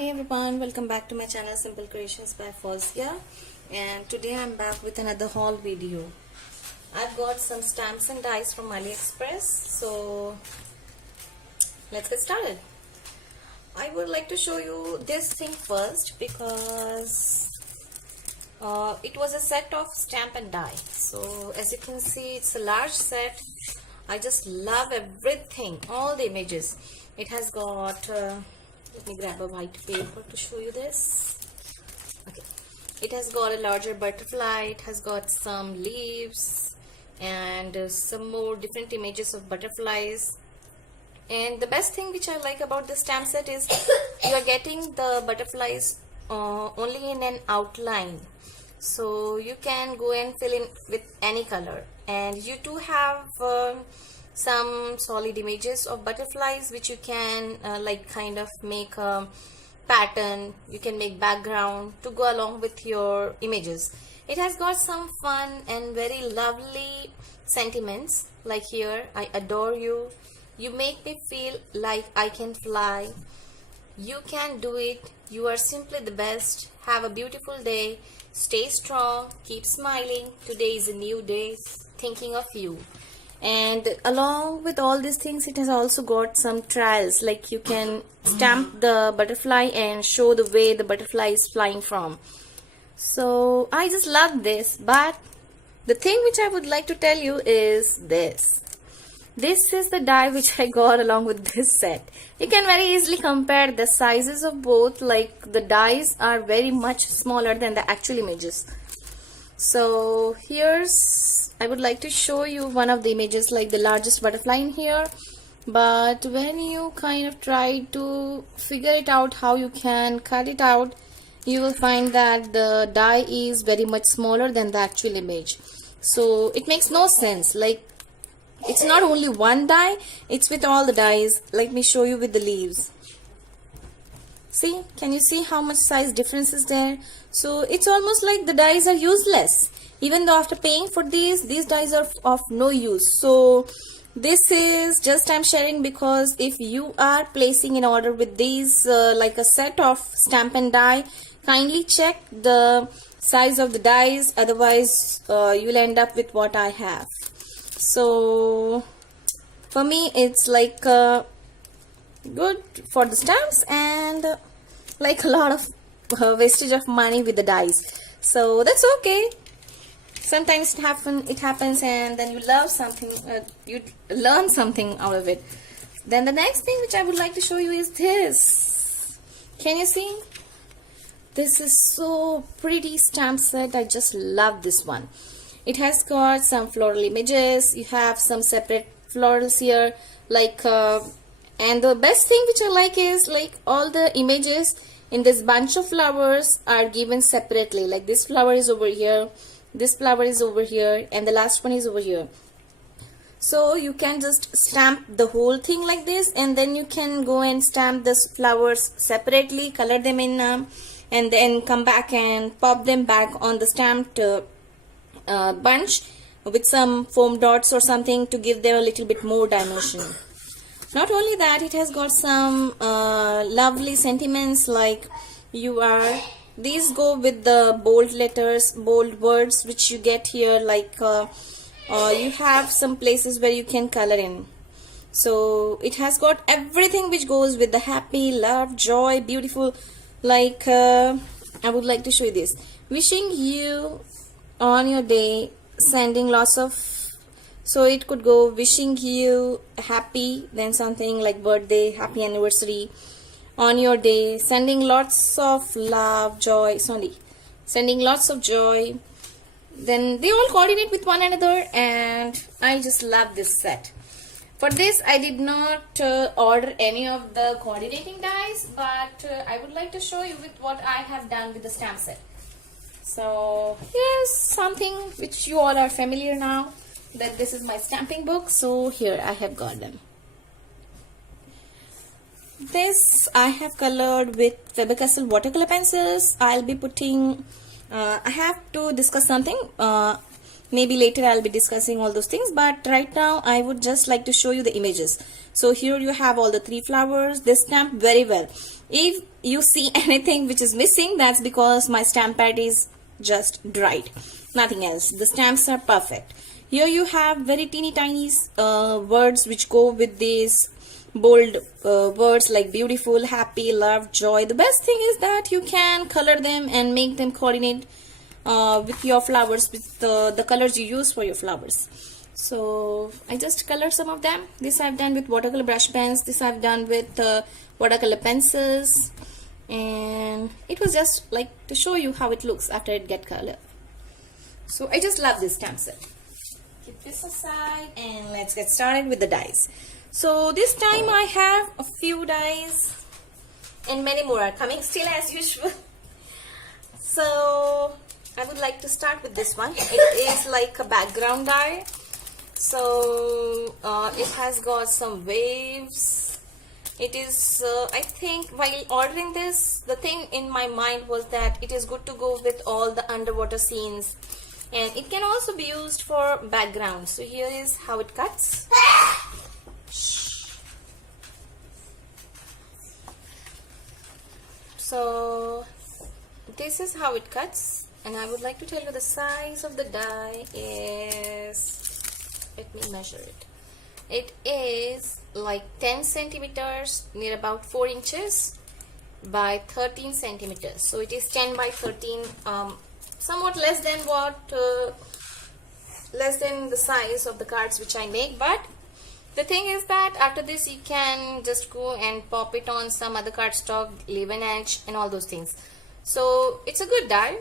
Hi everyone, welcome back to my channel Simple Creations by Fozia, and today I'm back with another haul video. I've got some stamps and dies from Aliexpress, so let's get started. I would like to show you this thing first because it was a set of stamp and die. So as you can see, it's a large set. I just love everything, all the images. It has got let me grab a white paper to show you this. Okay, it has got a larger butterfly, it has got some leaves and some more different images of butterflies. And the best thing which I like about this stamp set is you are getting the butterflies only in an outline, so you can go and fill in with any color. And you do have some solid images of butterflies which you can kind of make a pattern. You can make background to go along with your images. It has got some fun and very lovely sentiments, like here, I adore you, you make me feel like I can fly, you can do it, you are simply the best, have a beautiful day, stay strong, keep smiling, today is a new day, thinking of you. And along with all these things, it has also got some trials, like you can stamp the butterfly and show the way the butterfly is flying from. So I just love this. But the thing which I would like to tell you is this is the die which I got along with this set. You can very easily compare the sizes of both, like the dies are very much smaller than the actual images. So I would like to show you one of the images, like the largest butterfly in here. But when you kind of try to figure it out how you can cut it out, you will find that the die is very much smaller than the actual image. So it makes no sense. Like, it's not only one die, it's with all the dies. Let me show you with the leaves. See, can you see how much size difference is there? So it's almost like the dies are useless. Even though after paying for these dies are of no use. So this is just I'm sharing because if you are placing an order with these like a set of stamp and die, kindly check the size of the dies, otherwise you'll end up with what I have. So for me it's like good for the stamps and like a lot of wastage of money with the dies. So that's okay. Sometimes it happens, and then you love something, you learn something out of it. Then the next thing which I would like to show you is this. Can you see? This is so pretty stamp set. I just love this one. It has got some floral images. You have some separate florals here, like and the best thing which I like is like all the images in this bunch of flowers are given separately. Like this flower is over here, this flower is over here, and the last one is over here. So you can just stamp the whole thing like this, and then you can go and stamp the flowers separately, color them in, and then come back and pop them back on the stamped bunch with some foam dots or something to give them a little bit more dimension. Not only that, it has got some lovely sentiments, like these go with the bold letters, bold words which you get here, like you have some places where you can color in. So it has got everything which goes with the happy, love, joy, beautiful, like I would like to show you this. Wishing you on your day, sending lots of, so it could go wishing you happy, then something like birthday, happy anniversary on your day, sending lots of love, joy, sending lots of joy. Then they all coordinate with one another, and I just love this set. For this I did not order any of the coordinating dies, but I would like to show you with what I have done with the stamp set. So here's something which you all are familiar now, that this is my stamping book. So here I have got them. This I have colored with Faber-Castell watercolor pencils. I'll be putting I have to discuss something. Maybe later I'll be discussing all those things, but right now I would just like to show you the images. So here you have all the 3 flowers. They stamp very well. If you see anything which is missing, that's because my stamp pad is just dried, nothing else. The stamps are perfect. Here you have very teeny tiny words which go with these bold words like beautiful, happy, love, joy. The best thing is that you can color them and make them coordinate with your flowers, with the colors you use for your flowers. So I just colored some of them. This I've done with watercolor brush pens. This I've done with watercolor pencils, and it was just like to show you how it looks after it get colored. So I just love this stamp set. Keep this aside and let's get started with the dies. So this time I have a few dies and many more are coming still as usual. So I would like to start with this one. It is like a background die. So it has got some waves. It is I think while ordering this, the thing in my mind was that it is good to go with all the underwater scenes, and it can also be used for background. So here is how it cuts. So this is how it cuts, and I would like to tell you the size of the die is, let me measure it. It is like 10 centimeters, near about 4 inches by 13 centimeters. So it is 10 by 13, somewhat less than less than the size of the cards which I make. But the thing is that after this you can just go and pop it on some other cardstock, leave an edge and all those things. So it's a good die.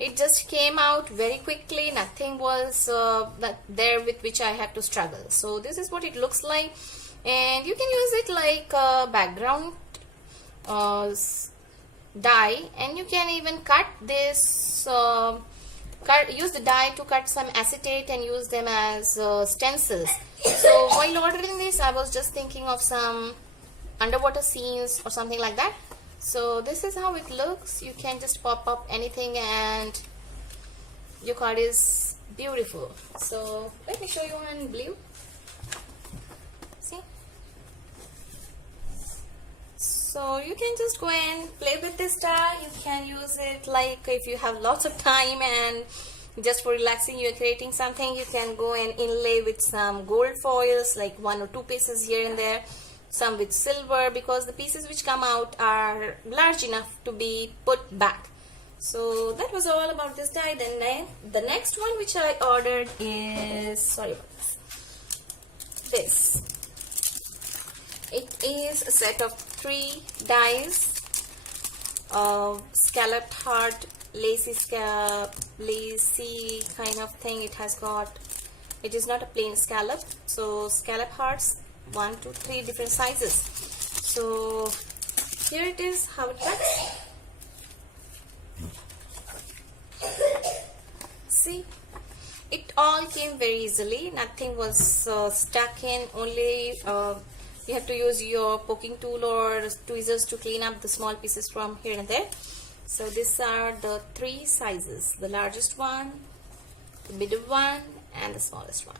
It just came out very quickly. Nothing was there with which I had to struggle. So this is what it looks like, and you can use it like a background die, and you can even cut this use the die to cut some acetate and use them as stencils. So while ordering this, I was just thinking of some underwater scenes or something like that. So this is how it looks. You can just pop up anything and your card is beautiful. So let me show you one in blue. See? So you can just go and play with this die. You can use it like if you have lots of time and just for relaxing, you're creating something, you can go and inlay with some gold foils, like 1 or 2 pieces here and there, some with silver, because the pieces which come out are large enough to be put back. So that was all about this die. Then the next one which I ordered is, sorry about this. It is a set of 3 dies of scalloped heart, lacy kind of thing. It has got, it is not a plain scallop, so scallop hearts, 1, 2, 3 different sizes. So here it is how it cuts. See, it all came very easily. Nothing was stuck in. Only you have to use your poking tool or tweezers to clean up the small pieces from here and there. So these are the 3 sizes: the largest one, the middle one, and the smallest one.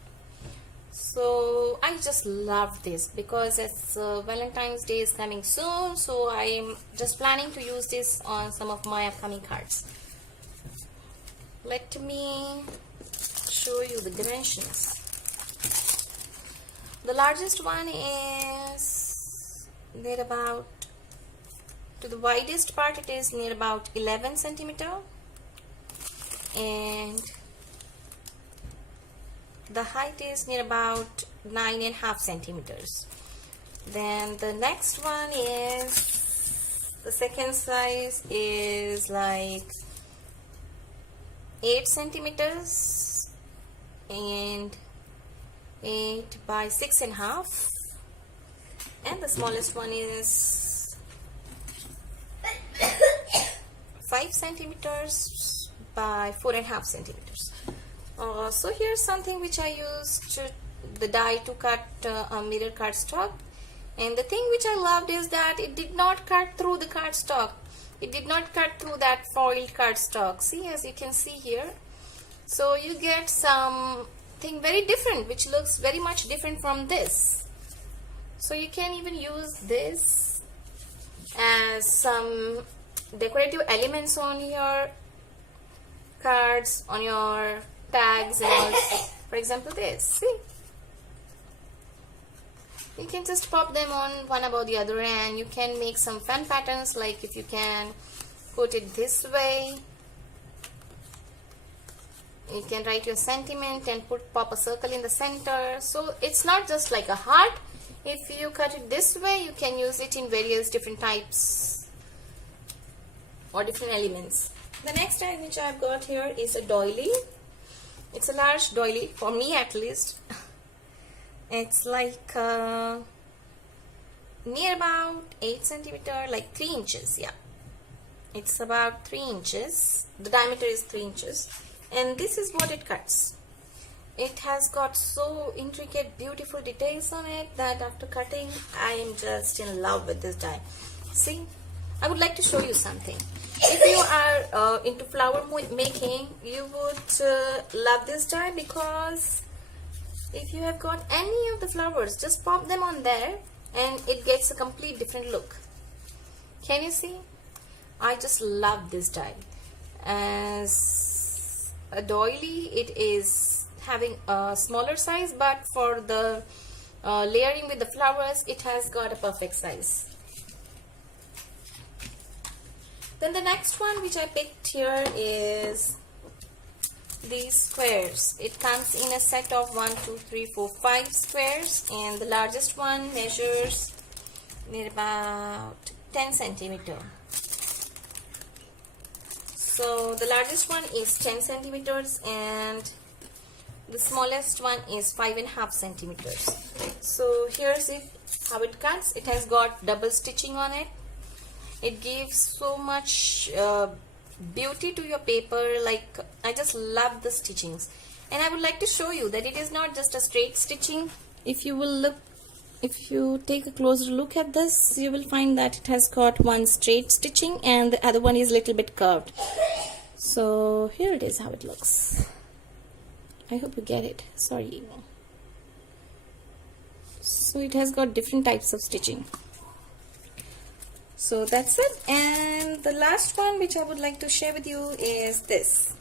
So I just love this because it's Valentine's Day is coming soon, so I'm just planning to use this on some of my upcoming cards. Let me show you the dimensions. The largest one is near about, to the widest part it is near about 11 centimeter, and the height is near about 9.5 centimeters. Then the next one is, the second size is like 8 centimeters and 8 by 6.5, and the smallest one is 5 centimeters by 4.5 centimeters. So here's something which I used the die to cut a mirror cardstock, and the thing which I loved is that it did not cut through the cardstock. It did not cut through that foiled cardstock. See, as you can see here. So you get something very different, which looks very much different from this. So you can even use this as some decorative elements on your cards, on your tags and all. For example, this, see, you can just pop them on one above the other, and you can make some fun patterns, like if you can put it this way, you can write your sentiment and pop a circle in the center. So it's not just like a heart. If you cut it this way, you can use it in various different types or different elements. The next item which I've got here is a doily. It's a large doily, for me at least. It's like near about 8 centimeter, like 3 inches. Yeah, it's about 3 inches. The diameter is 3 inches, and this is what it cuts. It has got so intricate, beautiful details on it that after cutting, I am just in love with this die. See, I would like to show you something. If you are into flower making, you would love this die, because if you have got any of the flowers, just pop them on there and it gets a complete different look. Can you see? I just love this die. As a doily, it is having a smaller size, but for the layering with the flowers, it has got a perfect size. Then the next one which I picked here is these squares. It comes in a set of 1, 2, 3, 4, 5 squares, and the largest one measures near about 10 centimeter. So the largest one is 10 centimeters and the smallest one is 5.5 centimeters. So here's it, how it cuts. It has got double stitching on it. It gives so much beauty to your paper. Like, I just love the stitchings, and I would like to show you that it is not just a straight stitching. If you take a closer look at this, you will find that it has got one straight stitching and the other one is a little bit curved. So here it is how it looks. I hope you get it. Sorry. So it has got different types of stitching. So that's it. And the last one which I would like to share with you is this.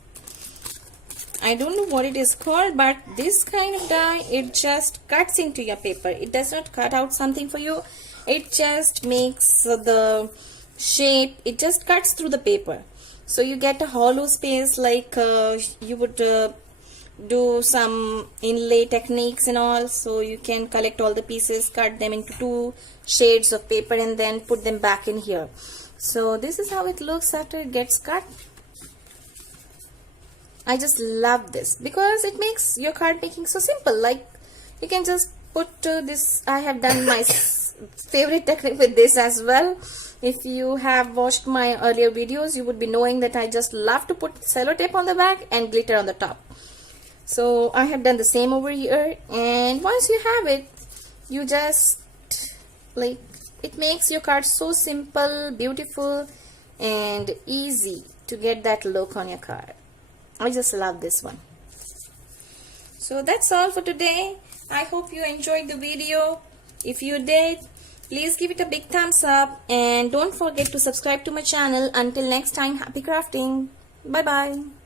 I don't know what it is called, but this kind of die, it just cuts into your paper. It does not cut out something for you. It just makes the shape. It just cuts through the paper. So you get a hollow space, like you would do some inlay techniques and all. So you can collect all the pieces, cut them into 2 shades of paper and then put them back in here. So this is how it looks after it gets cut. I just love this because it makes your card making so simple. Like, you can just put this. I have done my favorite technique with this as well. If you have watched my earlier videos, you would be knowing that I just love to put sellotape on the back and glitter on the top. So I have done the same over here, and once you have it, you just, like, it makes your card so simple, beautiful, and easy to get that look on your card. I just love this one. So that's all for today. I hope you enjoyed the video. If you did, please give it a big thumbs up and don't forget to subscribe to my channel. Until next time, happy crafting. Bye bye.